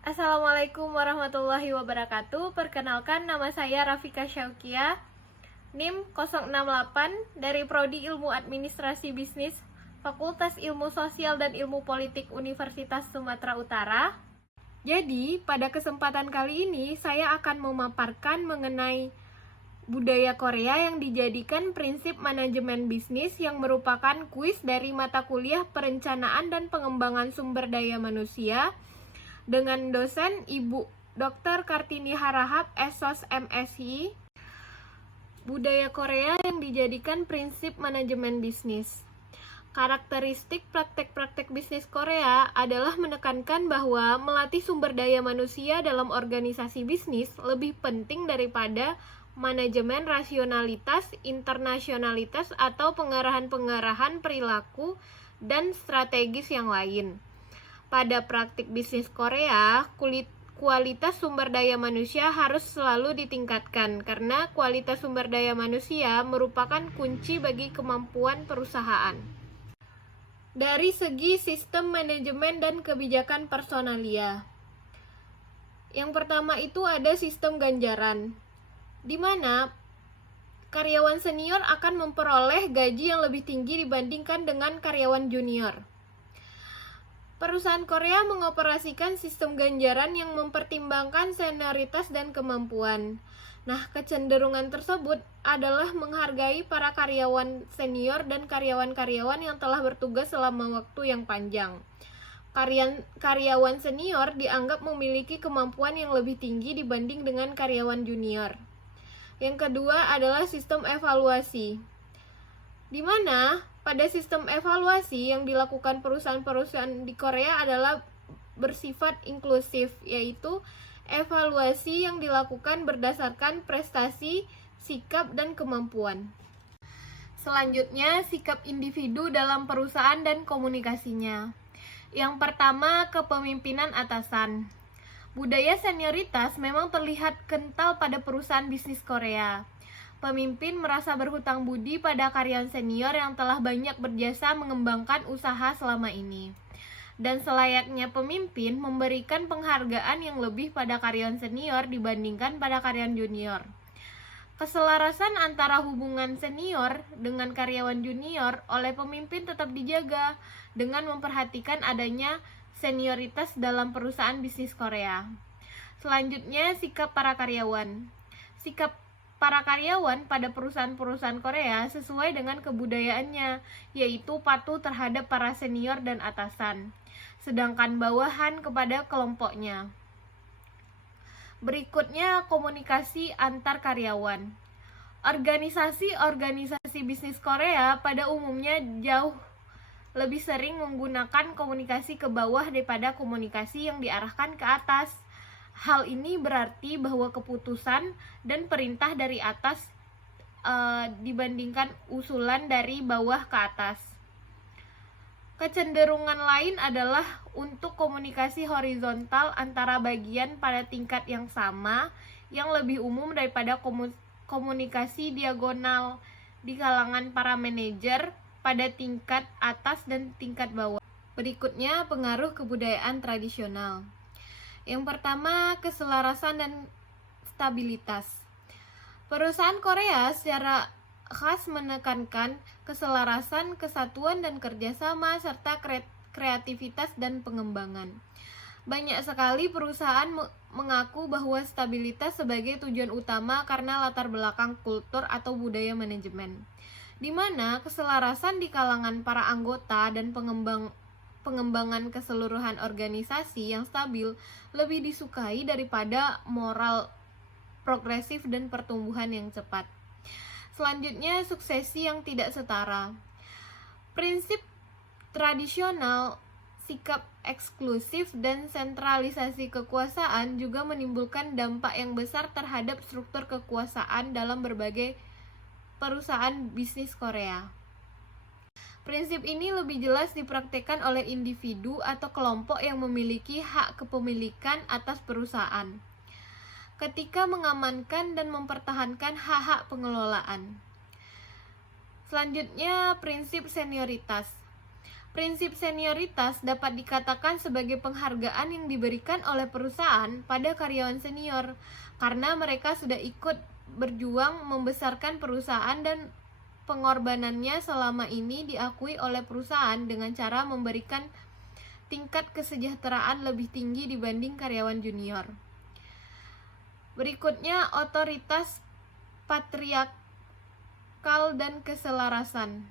Assalamualaikum warahmatullahi wabarakatuh. Perkenalkan, nama saya Rafika Syaukia, NIM 068 dari Prodi Ilmu Administrasi Bisnis, Fakultas Ilmu Sosial dan Ilmu Politik Universitas Sumatera Utara. Jadi, pada kesempatan kali ini saya akan memaparkan mengenai budaya Korea yang dijadikan prinsip manajemen bisnis yang merupakan kuis dari mata kuliah Perencanaan dan Pengembangan Sumber Daya Manusia dengan dosen Ibu Dr. Kartini Harahap, SOS MSI. Budaya Korea yang dijadikan prinsip manajemen bisnis. Karakteristik praktek-praktek bisnis Korea adalah menekankan bahwa melatih sumber daya manusia dalam organisasi bisnis lebih penting daripada manajemen rasionalitas, internasionalitas, atau pengarahan-pengarahan perilaku dan strategis yang lain. Pada praktik bisnis Korea, kualitas sumber daya manusia harus selalu ditingkatkan karena kualitas sumber daya manusia merupakan kunci bagi kemampuan perusahaan. Dari segi sistem manajemen dan kebijakan personalia. Yang pertama itu ada sistem ganjaran, di mana karyawan senior akan memperoleh gaji yang lebih tinggi dibandingkan dengan karyawan junior. Perusahaan Korea mengoperasikan sistem ganjaran yang mempertimbangkan senioritas dan kemampuan. Nah, kecenderungan tersebut adalah menghargai para karyawan senior dan karyawan-karyawan yang telah bertugas selama waktu yang panjang. Karyawan senior dianggap memiliki kemampuan yang lebih tinggi dibanding dengan karyawan junior. Yang kedua adalah sistem evaluasi, di mana pada sistem evaluasi yang dilakukan perusahaan-perusahaan di Korea adalah bersifat inklusif, yaitu evaluasi yang dilakukan berdasarkan prestasi, sikap, dan kemampuan. Selanjutnya, sikap individu dalam perusahaan dan komunikasinya. Yang pertama, kepemimpinan atasan. Budaya senioritas memang terlihat kental pada perusahaan bisnis Korea. Pemimpin merasa berhutang budi pada karyawan senior yang telah banyak berjasa mengembangkan usaha selama ini. Dan selayaknya pemimpin memberikan penghargaan yang lebih pada karyawan senior dibandingkan pada karyawan junior. Keselarasan antara hubungan senior dengan karyawan junior oleh pemimpin tetap dijaga dengan memperhatikan adanya senioritas dalam perusahaan bisnis Korea. Selanjutnya, sikap para karyawan. Sikap para karyawan pada perusahaan-perusahaan Korea sesuai dengan kebudayaannya, yaitu patuh terhadap para senior dan atasan, sedangkan bawahan kepada kelompoknya. Berikutnya, komunikasi antar karyawan. Organisasi-organisasi bisnis Korea pada umumnya jauh lebih sering menggunakan komunikasi ke bawah daripada komunikasi yang diarahkan ke atas. Hal ini berarti bahwa keputusan dan perintah dari atas dibandingkan usulan dari bawah ke atas. Kecenderungan lain adalah untuk komunikasi horizontal antara bagian pada tingkat yang sama, yang lebih umum daripada komunikasi diagonal di kalangan para manajer pada tingkat atas dan tingkat bawah. Berikutnya, pengaruh kebudayaan tradisional. Yang pertama, keselarasan dan stabilitas. Perusahaan Korea secara khas menekankan keselarasan, kesatuan, dan kerjasama, serta kreativitas dan pengembangan. Banyak sekali perusahaan mengaku bahwa stabilitas sebagai tujuan utama karena latar belakang kultur atau budaya manajemen, di mana keselarasan di kalangan para anggota dan pengembangan keseluruhan organisasi yang stabil lebih disukai daripada moral progresif dan pertumbuhan yang cepat. Selanjutnya, suksesi yang tidak setara. Prinsip tradisional, sikap eksklusif, dan sentralisasi kekuasaan juga menimbulkan dampak yang besar terhadap struktur kekuasaan dalam berbagai perusahaan bisnis Korea. Prinsip ini lebih jelas dipraktikkan oleh individu atau kelompok yang memiliki hak kepemilikan atas perusahaan, ketika mengamankan dan mempertahankan hak-hak pengelolaan. Selanjutnya, prinsip senioritas. Prinsip senioritas dapat dikatakan sebagai penghargaan yang diberikan oleh perusahaan pada karyawan senior karena mereka sudah ikut berjuang membesarkan perusahaan dan pengorbanannya selama ini diakui oleh perusahaan dengan cara memberikan tingkat kesejahteraan lebih tinggi dibanding karyawan junior. Berikutnya, otoritas patriarkal dan keselarasan.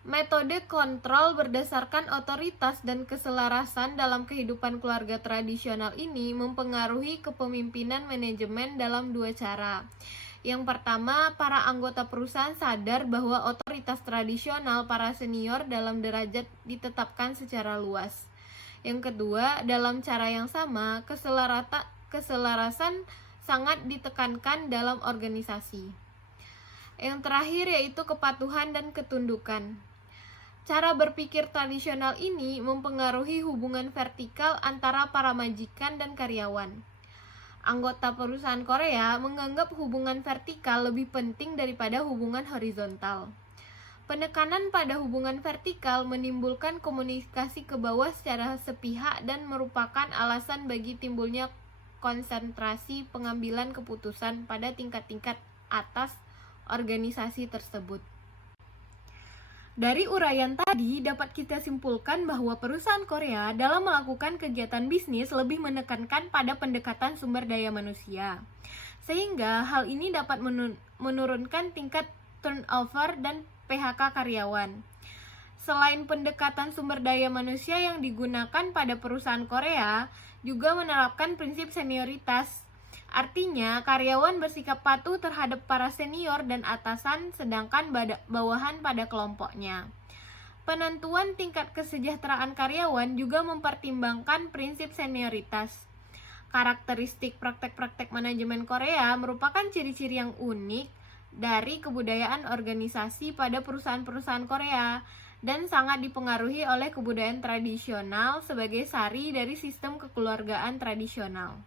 Metode kontrol berdasarkan otoritas dan keselarasan dalam kehidupan keluarga tradisional ini mempengaruhi kepemimpinan manajemen dalam dua cara. Yang pertama, para anggota perusahaan sadar bahwa otoritas tradisional para senior dalam derajat ditetapkan secara luas. Yang kedua, dalam cara yang sama, keselarasan sangat ditekankan dalam organisasi. Yang terakhir yaitu kepatuhan dan ketundukan. Cara berpikir tradisional ini mempengaruhi hubungan vertikal antara para majikan dan karyawan. Anggota perusahaan Korea menganggap hubungan vertikal lebih penting daripada hubungan horizontal. Penekanan pada hubungan vertikal menimbulkan komunikasi ke bawah secara sepihak dan merupakan alasan bagi timbulnya konsentrasi pengambilan keputusan pada tingkat-tingkat atas organisasi tersebut. Dari uraian tadi dapat kita simpulkan bahwa perusahaan Korea dalam melakukan kegiatan bisnis lebih menekankan pada pendekatan sumber daya manusia. Sehingga hal ini dapat menurunkan tingkat turnover dan PHK karyawan. Selain pendekatan sumber daya manusia yang digunakan pada perusahaan Korea, juga menerapkan prinsip senioritas. Artinya, karyawan bersikap patuh terhadap para senior dan atasan, sedangkan bawahan pada kelompoknya. Penentuan tingkat kesejahteraan karyawan juga mempertimbangkan prinsip senioritas. Karakteristik praktek-praktek manajemen Korea merupakan ciri-ciri yang unik dari kebudayaan organisasi pada perusahaan-perusahaan Korea dan sangat dipengaruhi oleh kebudayaan tradisional sebagai sari dari sistem kekeluargaan tradisional.